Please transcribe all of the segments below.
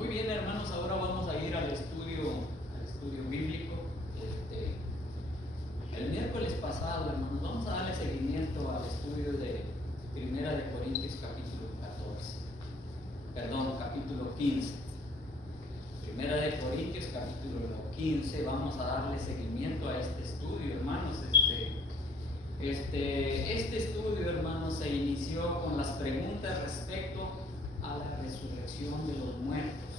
Muy bien, hermanos, ahora vamos a ir al estudio bíblico. El miércoles pasado, hermanos, vamos a darle seguimiento al estudio de Primera de Corintios capítulo 15. Primera de Corintios capítulo 15, vamos a darle seguimiento a este estudio, hermanos. Este estudio, hermanos, se inició con las preguntas respecto a la resurrección de los muertos,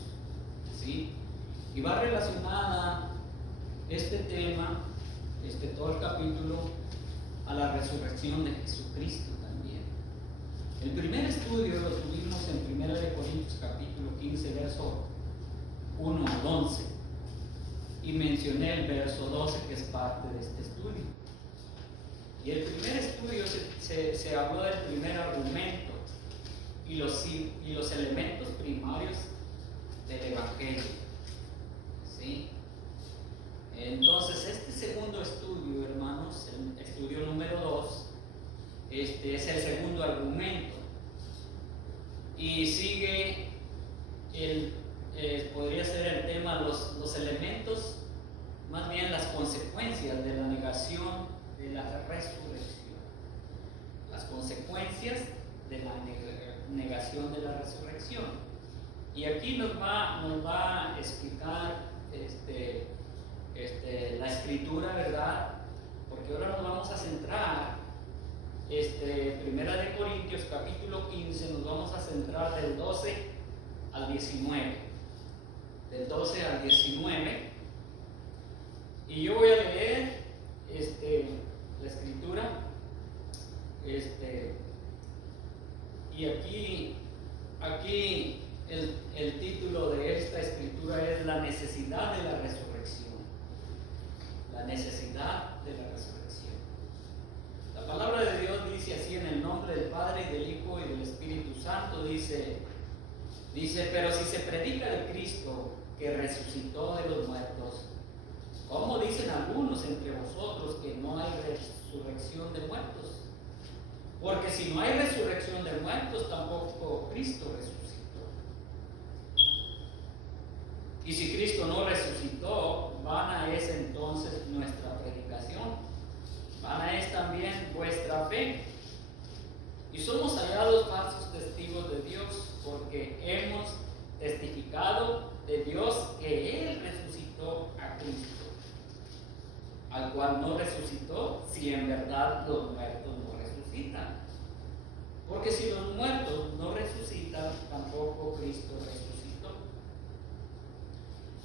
¿sí? Y va relacionada este tema, todo el capítulo, a la resurrección de Jesucristo también. El primer estudio lo tuvimos en 1 Corintios capítulo 15, verso 1 al 11, y mencioné el verso 12, que es parte de este estudio. Y el primer estudio se habló del primer argumento y los elementos primarios del Evangelio, ¿sí? Entonces, este segundo estudio, hermanos, el estudio número 2, es el segundo argumento, y sigue podría ser el tema, los elementos, más bien las consecuencias de la negación de la resurrección. Las consecuencias de la negación de la resurrección. Y aquí nos va a explicar la escritura, ¿verdad? Porque ahora nos vamos a centrar, Primera de Corintios capítulo 15, nos vamos a centrar del 12 al 19. Del 12 al 19. Y yo voy a leer la escritura. Y aquí el título de esta escritura es La necesidad de la resurrección. La necesidad de la resurrección. La palabra de Dios dice así, en el nombre del Padre, y del Hijo, y del Espíritu Santo, dice, pero si se predica el Cristo que resucitó de los muertos, ¿cómo dicen algunos entre vosotros que no hay resurrección de muertos? Porque si no hay resurrección de muertos, tampoco Cristo resucitó. Y si Cristo no resucitó, vana es entonces nuestra predicación, vana es también vuestra fe. Y somos hallados falsos testigos de Dios, porque hemos testificado de Dios que Él resucitó a Cristo, al cual no resucitó, si en verdad los muertos no resucitan. Porque si los muertos no resucitan, tampoco Cristo resucitó.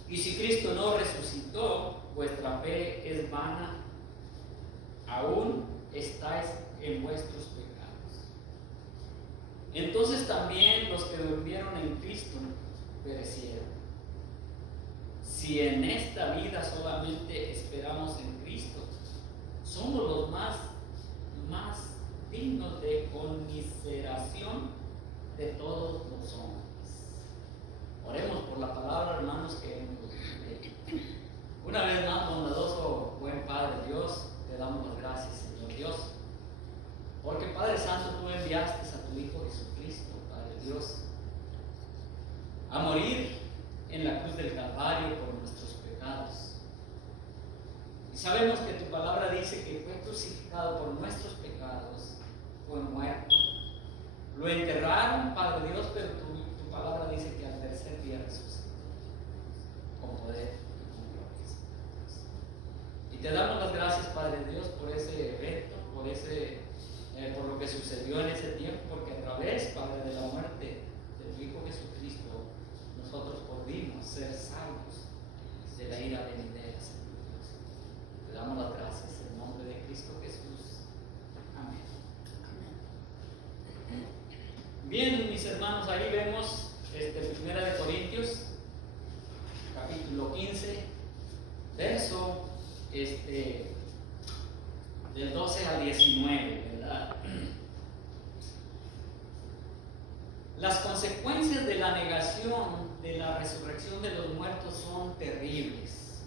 Y si Cristo no resucitó, vuestra fe es vana, aún estáis en vuestros pecados. Entonces también los que durmieron en Cristo perecieron. Si en esta vida solamente esperamos en Cristo, somos los más dignos de conmiseración de todos los hombres. Oremos por la palabra, hermanos, que hemos leído. Una vez más, bondadoso, buen Padre Dios, te damos las gracias, Señor Dios, porque Padre Santo, tú enviaste a tu Hijo Jesucristo, Padre Dios, a morir en la cruz del Calvario por nuestros pecados. Y sabemos que tu palabra dice que fue crucificado por nuestros pecados, fue muerto. Lo enterraron, Padre Dios, pero tu palabra dice que al tercer día resucitó con poder y con gloria. Y te damos las gracias, Padre Dios, por ese evento, por lo que sucedió en ese tiempo, porque a través, Padre, de la muerte de tu Hijo Jesucristo, nosotros pudimos ser salvos de la ira venidera, Señor Dios. Te damos las gracias en el nombre de Cristo Jesús. Amén. Bien, mis hermanos, ahí vemos Primera de Corintios, capítulo 15, verso del 12 al 19, ¿verdad? Las consecuencias de la negación de la resurrección de los muertos son terribles.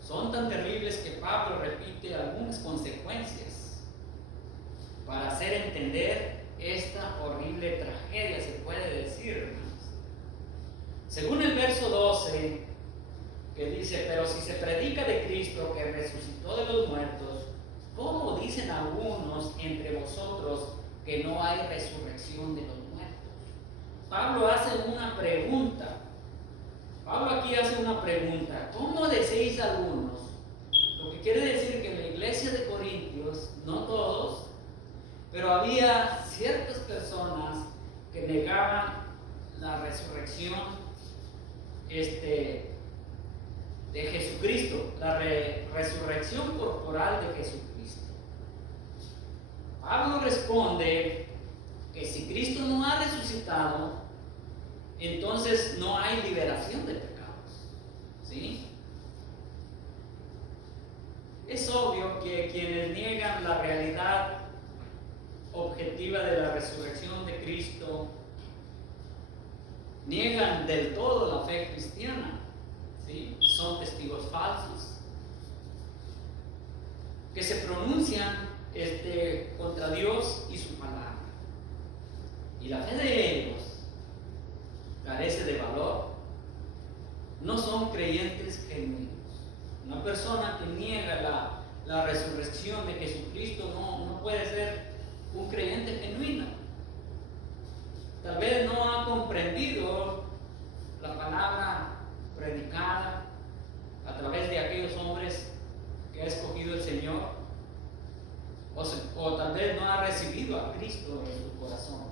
Son tan terribles que Pablo repite algunas consecuencias para hacer entender esta horrible tragedia, se puede decir, hermanos. 12, que dice: pero si se predica de Cristo que resucitó de los muertos, ¿cómo dicen algunos entre vosotros que no hay resurrección de los muertos? Pablo hace una pregunta. Pablo aquí hace una pregunta. ¿Cómo decís algunos? Lo que quiere decir que en la iglesia de Corintios, no todos, pero había ciertas personas que negaban la resurrección de Jesucristo, la resurrección corporal de Jesucristo. Pablo responde que si Cristo no ha resucitado, entonces no hay liberación de pecados. ¿Sí? Es obvio que quienes niegan la realidad objetiva de la resurrección de Cristo niegan del todo la fe cristiana. ¿Sí? Son testigos falsos que se pronuncian contra Dios y su palabra. Y la fe de ellos carece de valor. No son creyentes genuinos. Una persona que niega la resurrección de Jesucristo no puede ser un creyente genuino. Tal vez no ha comprendido la palabra predicada a través de aquellos hombres que ha escogido el Señor, o tal vez no ha recibido a Cristo en su corazón.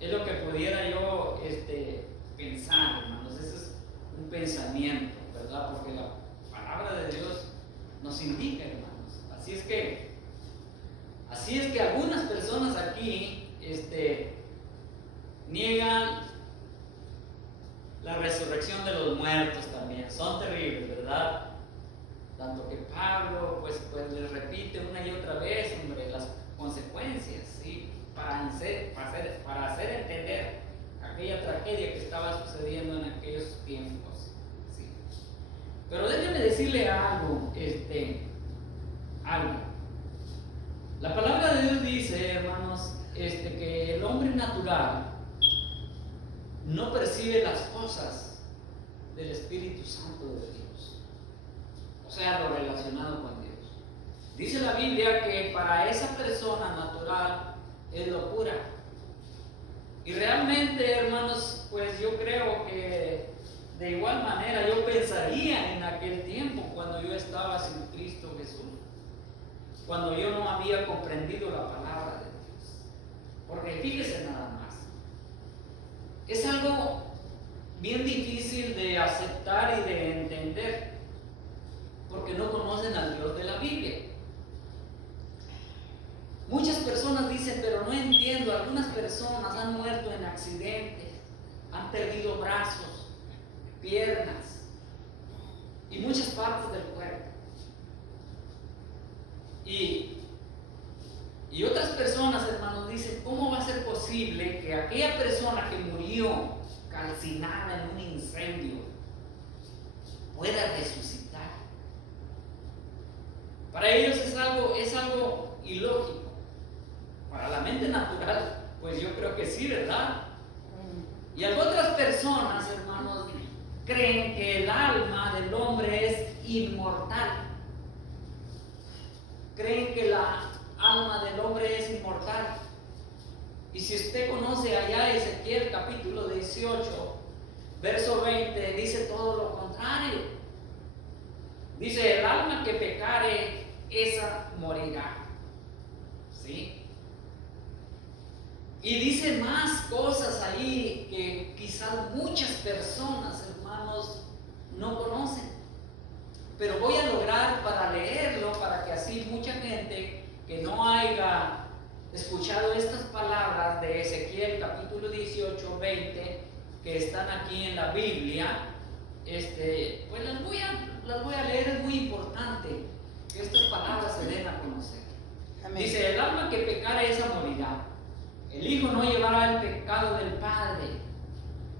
Es lo que pudiera yo pensar, hermanos. Ese es un pensamiento, ¿verdad? Porque la palabra de Dios nos indica, hermanos. Así es que algunas personas aquí niegan la resurrección de los muertos también. Son terribles, ¿verdad? Tanto que Pablo pues les repite una y otra vez, hombre, las consecuencias, ¿sí? Para hacer entender aquella tragedia que estaba sucediendo en aquellos tiempos, ¿sí? Pero déjenme decirle algo, algo. La palabra de Dios dice, hermanos, que el hombre natural no percibe las cosas del Espíritu Santo de Dios, o sea, lo relacionado con Dios. Dice la Biblia que para esa persona natural es locura. Y realmente, hermanos, pues yo creo que de igual manera yo pensaría en aquel tiempo cuando yo estaba sin Cristo Jesús, cuando yo no había comprendido la palabra de Dios. Porque fíjese nada más, es algo bien difícil de aceptar y de entender, porque no conocen al Dios de la Biblia. Muchas personas dicen, pero no entiendo, algunas personas han muerto en accidentes, han perdido brazos, piernas y muchas partes del cuerpo. Y otras personas, hermanos, dicen, ¿cómo va a ser posible que aquella persona que murió calcinada en un incendio pueda resucitar? Para ellos es algo ilógico. Para la mente natural, pues yo creo que sí, ¿verdad? Y otras personas, hermanos, creen que el alma del hombre es inmortal. Creen que la alma del hombre es inmortal. Y si usted conoce allá Ezequiel capítulo 18, verso 20, dice todo lo contrario. Dice, el alma que pecare, esa morirá. ¿Sí? Y dice más cosas ahí que quizás muchas personas, hermanos, no conocen. Pero voy a lograr para leerlo, para que así mucha gente que no haya escuchado estas palabras de Ezequiel capítulo 18, 20, que están aquí en la Biblia, pues las voy a leer. Es muy importante que estas palabras se den a conocer. Amén. Dice, el alma que pecare, esa morirá. El Hijo no llevará el pecado del Padre,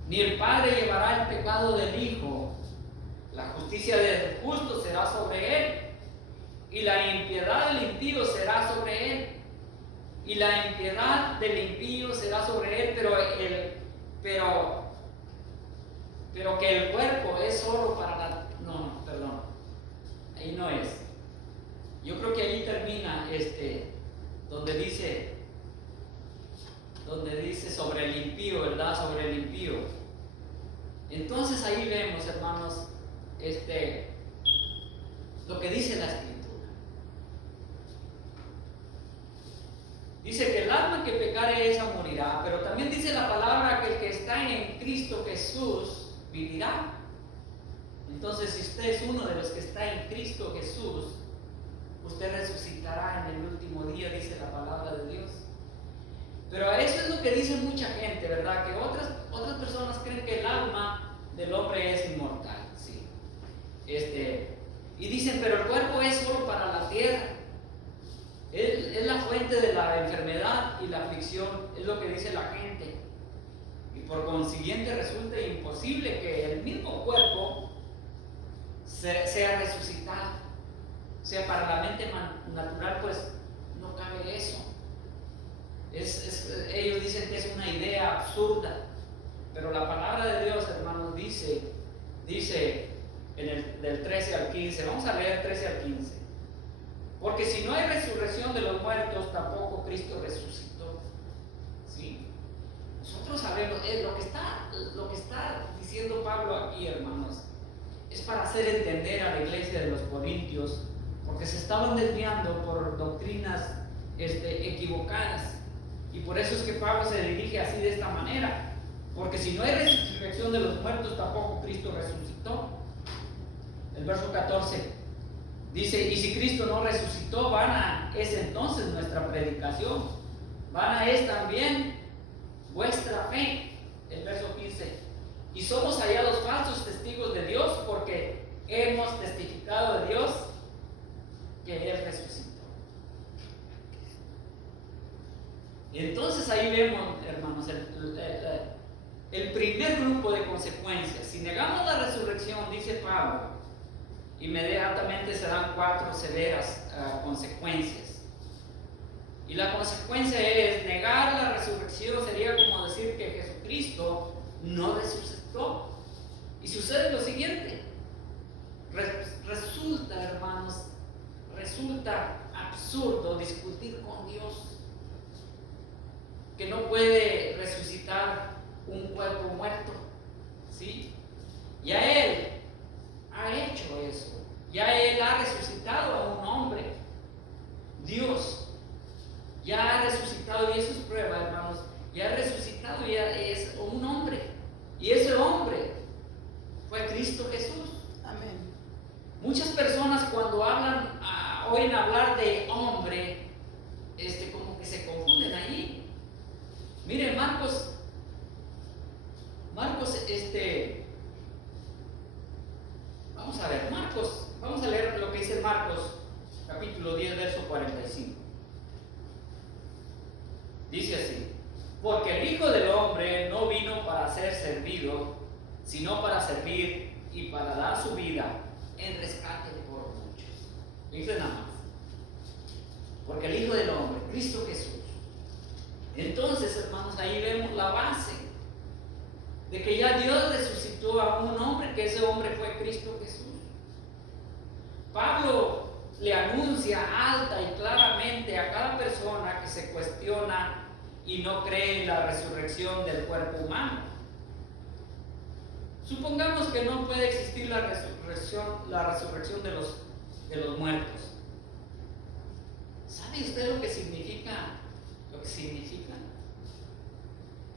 ni el Padre llevará el pecado del Hijo. La justicia del justo será sobre él, y la impiedad del impío será sobre él. Y la impiedad del impío será sobre él, pero que el cuerpo es solo para la... No, perdón, ahí no es. Yo creo que ahí termina donde dice sobre el impío, ¿verdad? Sobre el impío. Entonces ahí vemos, hermanos, lo que dice la Escritura. Dice que el alma que pecare esa morirá, pero también dice la palabra que el que está en Cristo Jesús vivirá. Entonces, si usted es uno de los que está en Cristo Jesús, usted resucitará en el último día, dice la palabra de Dios. Pero eso es lo que dice mucha gente, ¿verdad? Que otras personas creen que el alma del hombre es inmortal, ¿sí? Y dicen, pero el cuerpo es solo para la tierra. Es la fuente de la enfermedad y la aflicción, es lo que dice la gente. Y por consiguiente resulta imposible que el mismo cuerpo sea resucitado. O sea, para la mente natural, pues no cabe eso. Ellos dicen que es una idea absurda, pero la palabra de Dios, hermanos, dice del 13 al 15, vamos a leer 13 al 15. Porque si no hay resurrección de los muertos, tampoco Cristo resucitó. ¿Sí? Nosotros sabemos, lo que está diciendo Pablo aquí, hermanos, es para hacer entender a la iglesia de los Corintios, porque se estaban desviando por doctrinas equivocadas. Y por eso es que Pablo se dirige así de esta manera. Porque si no hay resurrección de los muertos, tampoco Cristo resucitó. El verso 14 dice, y si Cristo no resucitó, vana es entonces nuestra predicación, vana es también vuestra fe. El verso 15, y somos hallados falsos testigos de Dios, porque hemos testificado de Dios que Él resucitó. Y entonces ahí vemos, hermanos, el primer grupo de consecuencias. Si negamos la resurrección, dice Pablo, inmediatamente se dan 4 severas consecuencias. Y la consecuencia es negar la resurrección, sería como decir que Jesucristo no resucitó. Y sucede lo siguiente: resulta, hermanos, resulta absurdo discutir con Dios, que no puede resucitar un cuerpo muerto, ¿sí? Ya Él ha hecho eso, ya Él ha resucitado a un hombre. Dios ya ha resucitado, y eso es prueba, hermanos, ya ha resucitado, ya es un hombre, y ese hombre fue Cristo Jesús. Amén. Muchas personas cuando oyen hablar de hombre, como que se confunden ahí. Miren, Marcos, vamos a leer lo que dice Marcos, capítulo 10, verso 45. Dice así: porque el Hijo del Hombre no vino para ser servido, sino para servir y para dar su vida en rescate por muchos. Dice nada más. Porque el Hijo del Hombre, Cristo Jesús. Entonces, hermanos, ahí vemos la base de que ya Dios resucitó a un hombre, que ese hombre fue Cristo Jesús. Pablo le anuncia alta y claramente a cada persona que se cuestiona y no cree en la resurrección del cuerpo humano. Supongamos que no puede existir la resurrección de los muertos. ¿Sabe usted lo que significa?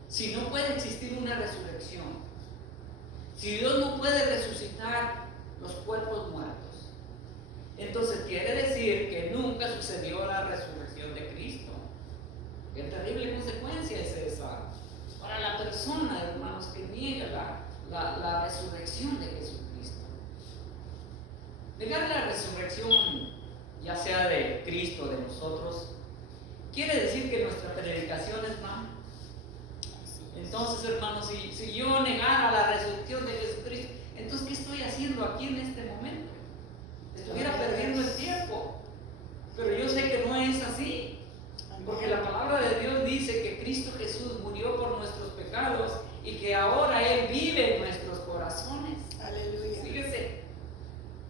Si no puede existir una resurrección, si Dios no puede resucitar los cuerpos muertos, entonces quiere decir que nunca sucedió la resurrección de Cristo. Qué terrible consecuencia es esa para la persona, hermanos, que niega la resurrección de Jesucristo. Negar la resurrección, ya sea de Cristo o de nosotros, quiere decir que nuestra predicación es vana. Entonces, hermanos, si yo negara la resurrección de Jesucristo, entonces ¿qué estoy haciendo aquí en este momento? Estuviera perdiendo el tiempo. Pero yo sé que no es así, porque la palabra de Dios dice que Cristo Jesús murió por nuestros pecados y que ahora Él vive en nuestros corazones.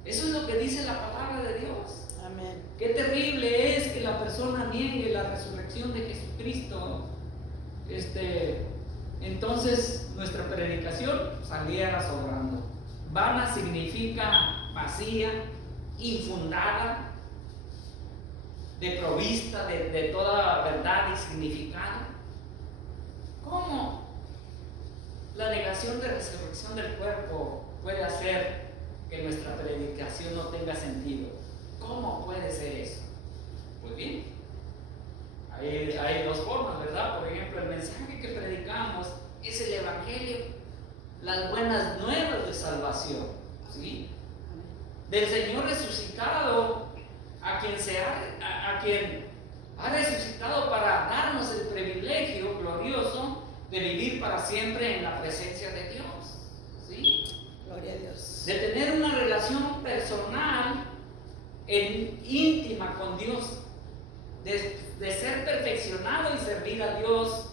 Eso es lo que dice la palabra de Dios. Amén. Qué terrible es que la persona niegue la resurrección de Jesucristo. Entonces nuestra predicación saliera sobrando. Vana significa vacía, infundada, desprovista de toda verdad y significado. ¿Cómo la negación de resurrección del cuerpo puede hacer que nuestra predicación no tenga sentido? ¿Cómo puede ser eso? Pues bien, hay dos formas, ¿verdad? Por ejemplo, el mensaje que predicamos es el Evangelio, las buenas nuevas de salvación, ¿sí? Del Señor resucitado, a quien ha resucitado para darnos el privilegio glorioso de vivir para siempre en la presencia de Dios, ¿sí? Gloria a Dios. De tener una relación personal, íntima con Dios, de ser perfeccionado y servir a Dios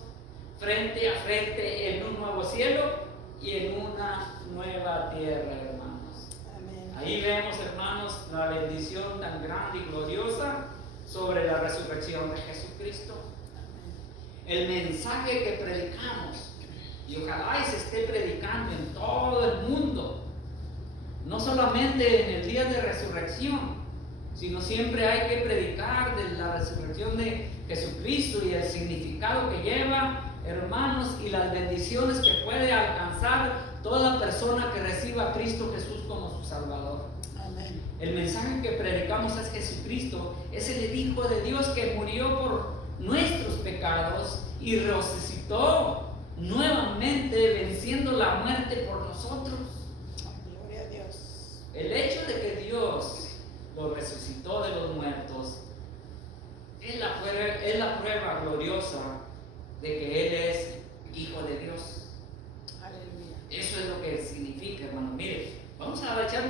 frente a frente en un nuevo cielo y en una nueva tierra, hermanos. Amén. Ahí vemos, hermanos, la bendición tan grande y gloriosa sobre la resurrección de Jesucristo. El mensaje que predicamos, y ojalá y se esté predicando en todo el mundo, no solamente en el día de resurrección, sino siempre hay que predicar de la resurrección de Jesucristo y el significado que lleva, hermanos, y las bendiciones que puede alcanzar toda persona que reciba a Cristo Jesús como su Salvador. Amén. El mensaje que predicamos es Jesucristo, es el Hijo de Dios que murió por nuestros pecados y resucitó nuevamente, venciendo la muerte por nosotros. Gloria a Dios. El hecho de que Dios lo resucitó de los muertos es la prueba gloriosa de que Él es Hijo de Dios. Aleluya. Eso es lo que significa, hermano. Mire, vamos a echar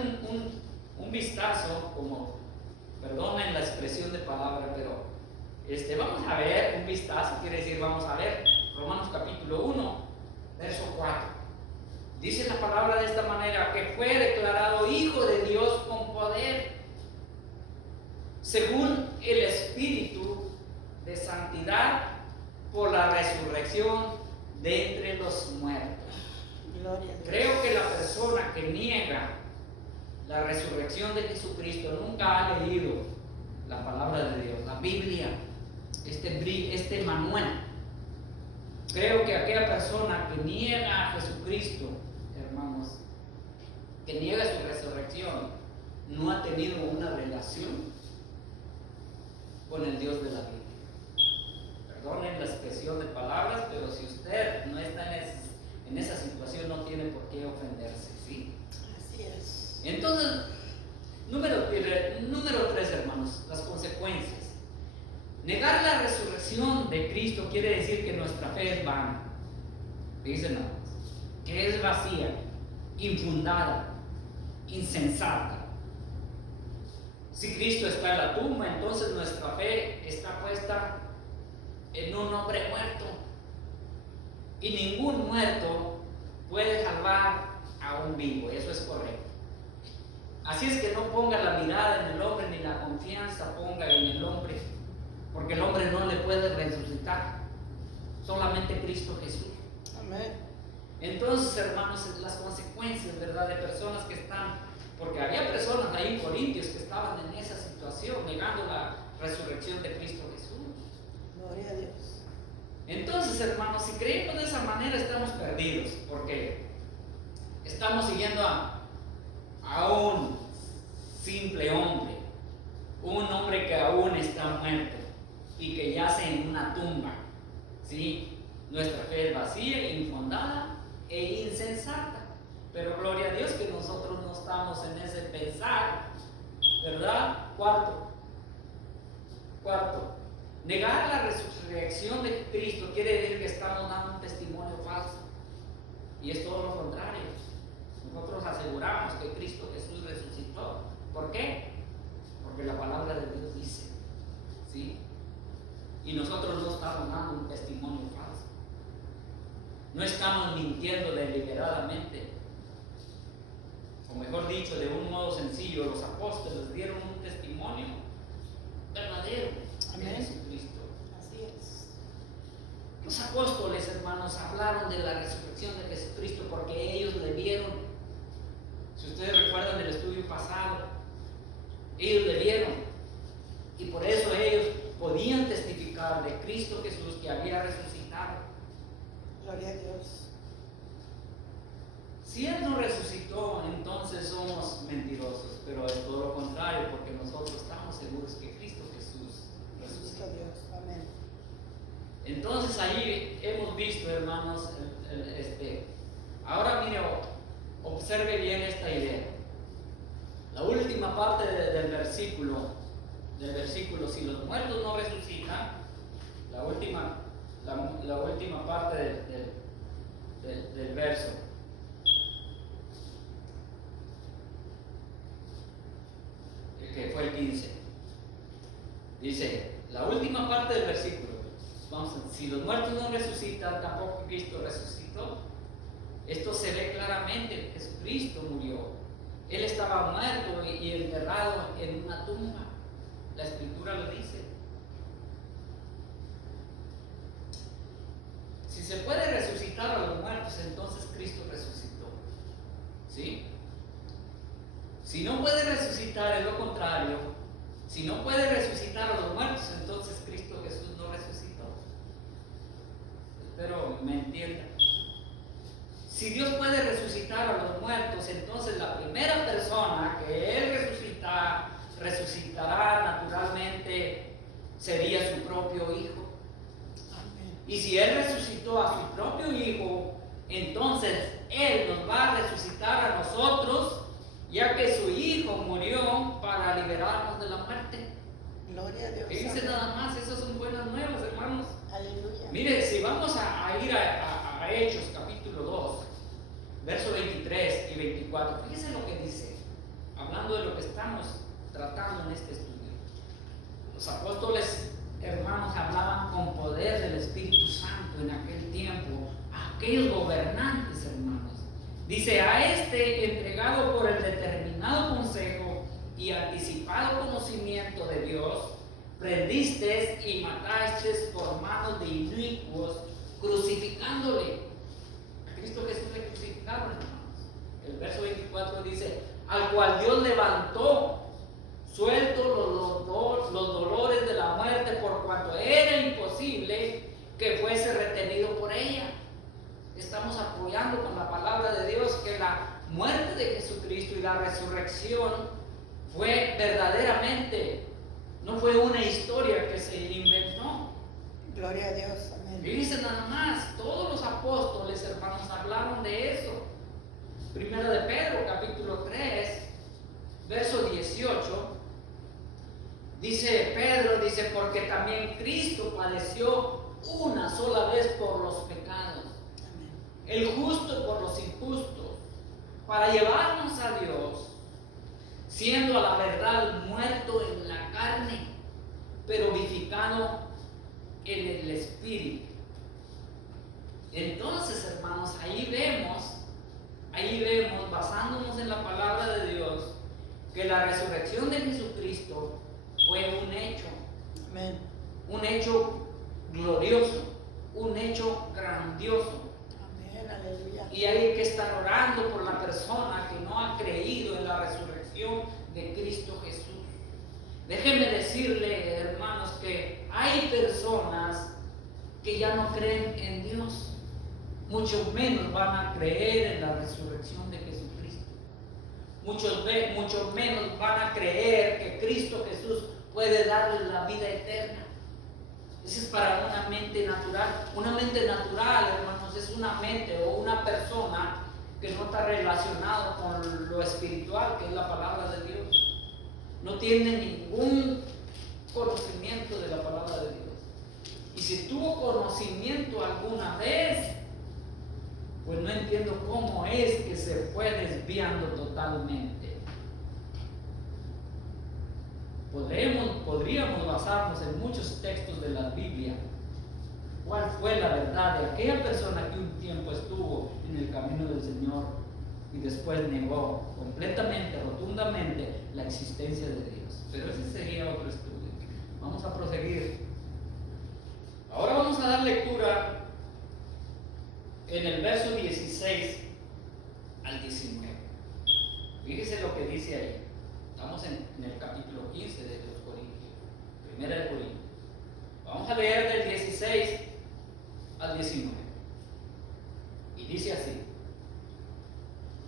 un vistazo, como, perdonen la expresión de palabra, pero vamos a ver un vistazo, quiere decir, vamos a ver Romanos capítulo 1, verso 4. Dice la palabra de esta manera: que fue declarado Hijo de Dios con poder, según el Espíritu de santidad, por la resurrección de entre los muertos. Gloria a Dios. Creo que la persona que niega la resurrección de Jesucristo nunca ha leído la palabra de Dios, la Biblia, este manual. Creo que aquella persona que niega a Jesucristo, hermanos, que niega su resurrección, no ha tenido una relación con el Dios de la Biblia. Perdonen la expresión de palabras, pero si usted no está en esa situación, no tiene por qué ofenderse, ¿sí? Así es. Entonces, número 3, hermanos, las consecuencias. Negar la resurrección de Cristo quiere decir que nuestra fe es vana. Dicen nada más, que es vacía, infundada, insensata. Si Cristo está en la tumba, entonces nuestra fe está puesta en un hombre muerto. Y ningún muerto puede salvar a un vivo, eso es correcto. Así es que no ponga la mirada en el hombre ni la confianza ponga en el hombre, porque el hombre no le puede resucitar, solamente Cristo Jesús. Amén. Entonces, hermanos, las consecuencias, ¿verdad?, de personas que están, porque había personas ahí en Corintios que estaban en esa situación, negando la resurrección de Cristo Jesús. Gloria a Dios. Entonces, hermanos, si creemos de esa manera, estamos perdidos, porque estamos siguiendo a un simple hombre, un hombre que aún está muerto y que yace en una tumba, ¿sí? Nuestra fe es vacía, infundada e insensata. Pero gloria a Dios que nosotros no estamos en ese pensar, ¿verdad? Cuarto, negar la resurrección de Cristo quiere decir que estamos dando un testimonio falso. Y es todo lo contrario. Nosotros aseguramos que Cristo Jesús resucitó. ¿Por qué? Porque la palabra de Dios dice, ¿sí? Y nosotros no estamos dando un testimonio falso. No estamos mintiendo deliberadamente. o mejor dicho, de un modo sencillo, los apóstoles dieron un testimonio verdadero de Amén. Jesucristo. Así es. Los apóstoles, hermanos, hablaron de la resurrección de Jesucristo porque ellos le vieron. Si ustedes recuerdan del estudio pasado, ellos le vieron y por eso ellos podían testificar de Cristo Jesús que había resucitado. Gloria a Dios. Si Él no resucitó, entonces somos mentirosos, pero es todo lo contrario, porque nosotros estamos seguros que Cristo Jesús Bendito resucitó. Dios. Amén. Entonces ahí hemos visto, hermanos, ahora mire, observe bien esta idea. La última parte del versículo, si los muertos no resucitan, la última parte del verso. Que fue el 15. Dice, la última parte del versículo. Si los muertos no resucitan, tampoco Cristo resucitó. Esto se ve claramente. Jesucristo murió. Él estaba muerto y enterrado en una tumba. La Escritura lo dice. Si se puede resucitar a los muertos, entonces Cristo resucitó. ¿Sí? Si no puede resucitar, es lo contrario. Si no puede resucitar a los muertos, entonces Cristo Jesús no resucitó. Espero me entiendan. Si Dios puede resucitar a los muertos, entonces la primera persona que Él resucitará naturalmente sería su propio Hijo. Amén. Y si Él resucitó a su propio Hijo, entonces Él nos va a resucitar a nosotros, ya que su Hijo murió para liberarnos de la muerte. Gloria a Dios. Fíjense Amén. nada más, esas son buenas nuevas, hermanos. Aleluya. Mire, si vamos a ir a Hechos capítulo 2, versos 23 y 24, fíjense lo que dice, hablando de lo que estamos tratando en este estudio. Los apóstoles, hermanos, hablaban con poder del Espíritu Santo en aquel tiempo, a aquellos gobernantes, hermanos. Dice, a este entregado por el determinado consejo y anticipado conocimiento de Dios, prendisteis y matasteis por manos de inicuos, crucificándole. A Cristo Jesús le crucificaron, hermanos. El verso 24 dice, al cual Dios levantó, suelto los dolores de la muerte, por cuanto era imposible que fuese retenido por ella. Estamos apoyando con la palabra de Dios que la muerte de Jesucristo y la resurrección fue verdaderamente, no fue una historia que se inventó. Gloria a Dios. Amén. Y dice nada más, todos los apóstoles, hermanos, hablaron de eso. Primero de Pedro, capítulo 3, verso 18. Dice Pedro, porque también Cristo padeció una sola vez por los pecados, el justo por los injustos, para llevarnos a Dios, siendo a la verdad muerto en la carne, pero vivificado en el Espíritu. Entonces, hermanos, ahí vemos, basándonos en la palabra de Dios, que la resurrección de Jesucristo fue un hecho. Amén. Un hecho glorioso, un hecho grandioso. Amén. Aleluya. Y hay que estar orando por la persona que no ha creído en la resurrección de Cristo Jesús. Déjenme decirle, hermanos, que hay personas que ya no creen en Dios, mucho menos van a creer en la resurrección de Jesucristo. Mucho menos van a creer que Cristo Jesús puede darles la vida eterna. Eso es para una mente natural. Una mente natural, hermanos, es una mente o una persona que no está relacionado con lo espiritual, que es la palabra de Dios. No tiene ningún conocimiento de la palabra de Dios. Y si tuvo conocimiento alguna vez, pues no entiendo cómo es que se fue desviando totalmente. Podríamos basarnos en muchos textos de la Biblia. ¿Cuál fue la verdad de aquella persona que un tiempo estuvo en el camino del Señor? y después negó completamente, rotundamente la existencia de Dios. Pero ese sería otro estudio. Vamos a proseguir. Ahora vamos a dar lectura en el verso 16 al 19. Fíjese lo que dice ahí. Estamos en el capítulo 15 de los Corintios, primera de Corintios. Vamos a leer del 16 al 19. Y dice así: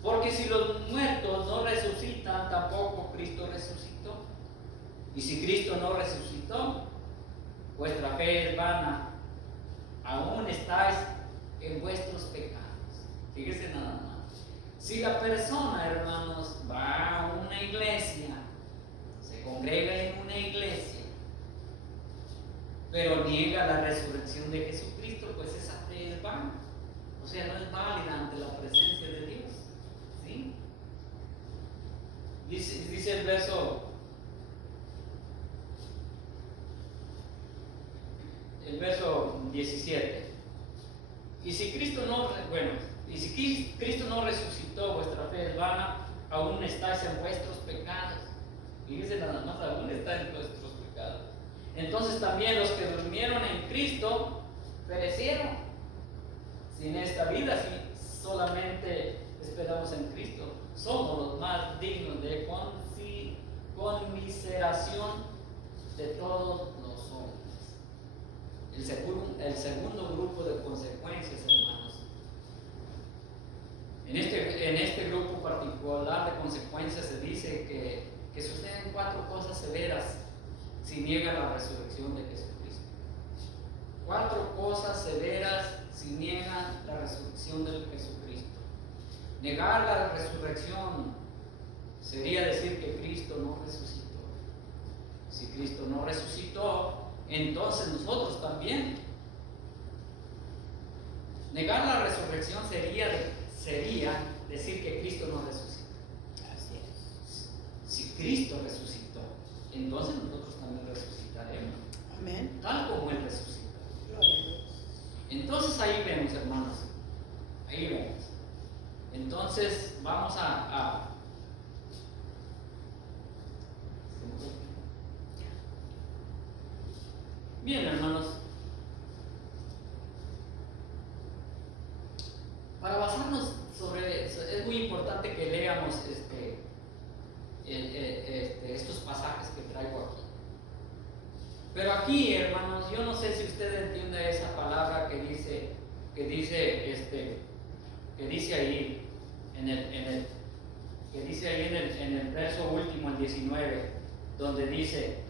porque si los muertos no resucitan, tampoco Cristo resucitó. Y si Cristo no resucitó, vuestra fe es vana, aún estáis en vuestros pecados. Fíjese nada más. Si la persona, hermanos, va a una iglesia, se congrega en una iglesia, pero niega la resurrección de Jesucristo, pues esa fe es vana. O sea, no es válida ante la presencia de Dios. ¿Sí? Dice el verso 17. Y si Cristo no resucitó, vuestra fe es vana, aún estáis en vuestros pecados. Fíjense nada más, aún estáis en vuestros pecados. Entonces también los que durmieron en Cristo perecieron. Si en esta vida, si solamente esperamos en Cristo, somos los más dignos de conmiseración de todos los hombres. El segundo grupo de consecuencias, hermanos. En este grupo particular de consecuencias se dice que suceden 4 cosas severas si niega la resurrección de Jesucristo. 4 cosas severas si niegan la resurrección de Jesucristo. Negar la resurrección sería decir que Cristo no resucitó. Si Cristo no resucitó, entonces nosotros también. Negar la resurrección sería decir que Cristo no resucitó. Así es. Si Cristo resucitó, entonces nosotros también resucitaremos. Amén. Tal como Él resucitó. Gloria a Dios. Entonces ahí vemos, hermanos. Ahí vemos. Entonces vamos a bien, hermanos. Para basarnos sobre eso, es muy importante que leamos estos pasajes que traigo aquí. Pero aquí, hermanos, yo no sé si usted entiende esa palabra que dice ahí en el verso último, el 19, donde dice: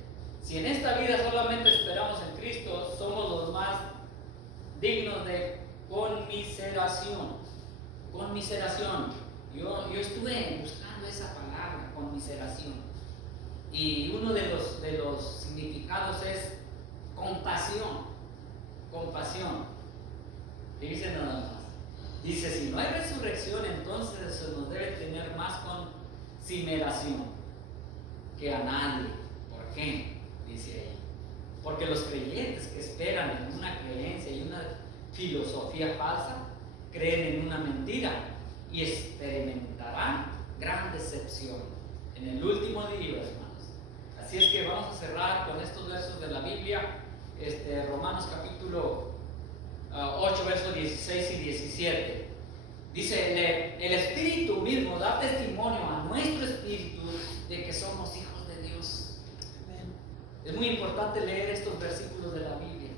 si en esta vida solamente esperamos en Cristo, somos los más dignos de conmiseración. Conmiseración. Yo estuve buscando esa palabra, conmiseración. Y uno de los significados es compasión. Compasión. ¿Qué dice nada más? Dice: si no hay resurrección, entonces se nos debe tener más consideración que a nadie. ¿Por qué? Dice ahí. Porque los creyentes que esperan en una creencia y una filosofía falsa, creen en una mentira y experimentarán gran decepción en el último día, hermanos. Así es que vamos a cerrar con estos versos de la Biblia, Romanos capítulo 8, versos 16 y 17. Dice: el Espíritu mismo da testimonio a nuestro espíritu de que somos hijos de Dios. Amén. Es muy importante leer estos versículos de la Biblia.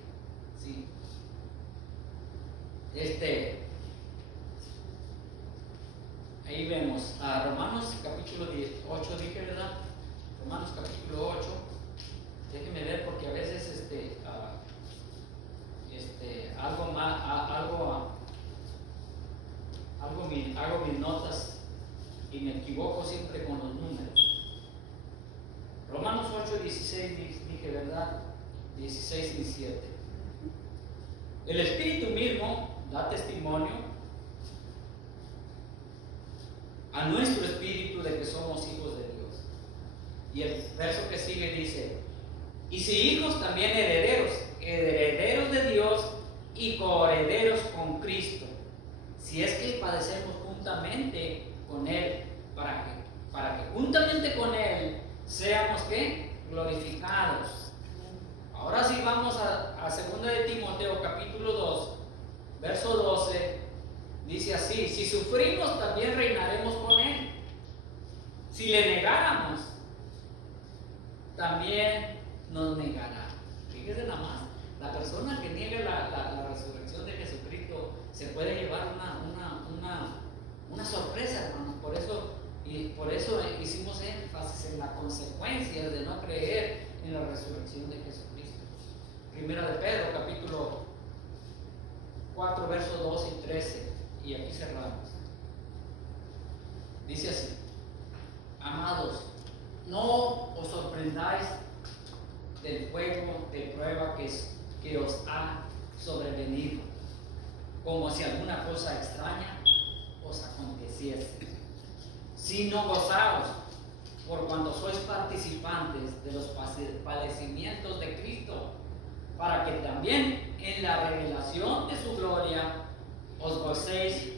¿Sí? Ahí vemos a Romanos capítulo 8, dije, ¿verdad? Romanos capítulo 8. Déjenme ver porque a veces hago mis notas y me equivoco siempre con los números. Romanos 8, 16 dije, ¿verdad? 16 y 17. El Espíritu mismo da testimonio a nuestro espíritu de que somos hijos de Dios. Y el verso que sigue dice: y si hijos, también herederos, herederos de Dios y coherederos con Cristo, si es que padecemos juntamente con Él, para que juntamente con Él seamos ¿qué? Glorificados. Ahora sí vamos a 2 de Timoteo capítulo 2, verso 12, dice así: si sufrimos también reinaremos con Él. Si le negáramos, también nos negará. Fíjese nada más, la persona que niega la resurrección de Jesucristo se puede llevar una sorpresa, hermanos. Por eso hicimos énfasis en las consecuencias de no creer en la resurrección de Jesucristo. Primera de Pedro, capítulo 4, versos 12 y 13, y aquí cerramos. Dice así: amados, no os sorprendáis del fuego de prueba que os ha sobrevenido, como si alguna cosa extraña os aconteciese, sino gozaos por cuanto sois participantes de los padecimientos de Cristo, para que también en la revelación de su gloria os gocéis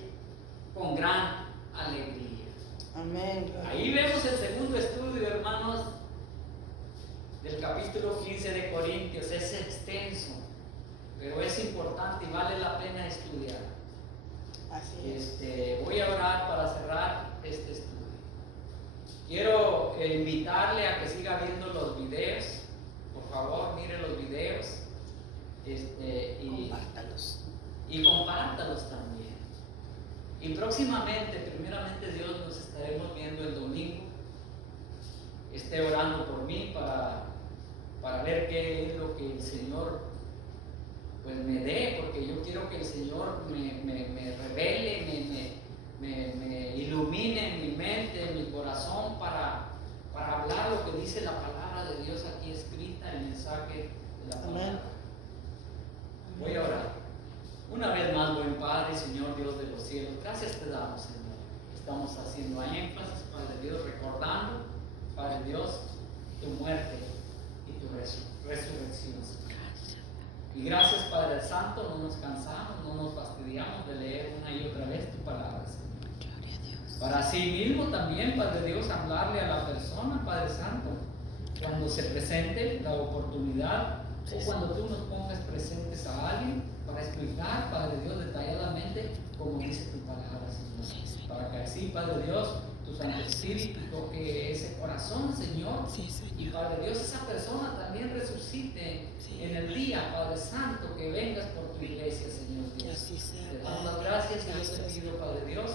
con gran alegría. Amén. Ahí vemos el segundo estudio, hermanos, del capítulo 15 de Corintios. Es extenso, pero es importante y vale la pena estudiar. Así es. Voy a orar para cerrar este estudio. Quiero invitarle a que siga viendo los videos. Por favor, mire los videos. Compártalos. Y compártalos también. Y próximamente, primeramente Dios, nos estaremos viendo el domingo. Esté orando por mí para ver qué es lo que el Señor pues me dé, porque yo quiero que el Señor me revele, me ilumine en mi mente, en mi corazón, para hablar lo que dice la palabra de Dios aquí escrita, el mensaje de la palabra. Amén. Voy a orar. Una vez más, buen Padre, Señor Dios de los cielos, gracias te damos, Señor. Estamos haciendo énfasis, Padre Dios, recordando, Padre Dios, tu muerte y tu resurrección. Y gracias, Padre Santo, no nos cansamos, no nos fastidiamos de leer una y otra vez tu palabra, Señor. Para sí mismo también, Padre Dios, hablarle a la persona, Padre Santo, cuando se presente la oportunidad o cuando tú nos pongas presentes a alguien para explicar, Padre Dios, detalladamente como dice tu palabra, Señor. Para que así, Padre Dios, tu Santo Espíritu toque ese corazón, Señor. Y Padre Dios, esa persona también resucite en el día, Padre Santo, que vengas por tu iglesia, Señor Dios. Te damos las gracias y yo te pido, Padre Dios,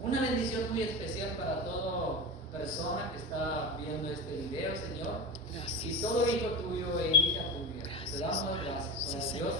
una bendición muy especial para toda persona que está viendo este video, Señor. Y todo hijo tuyo e hija tuya. Te damos las gracias, Padre Dios.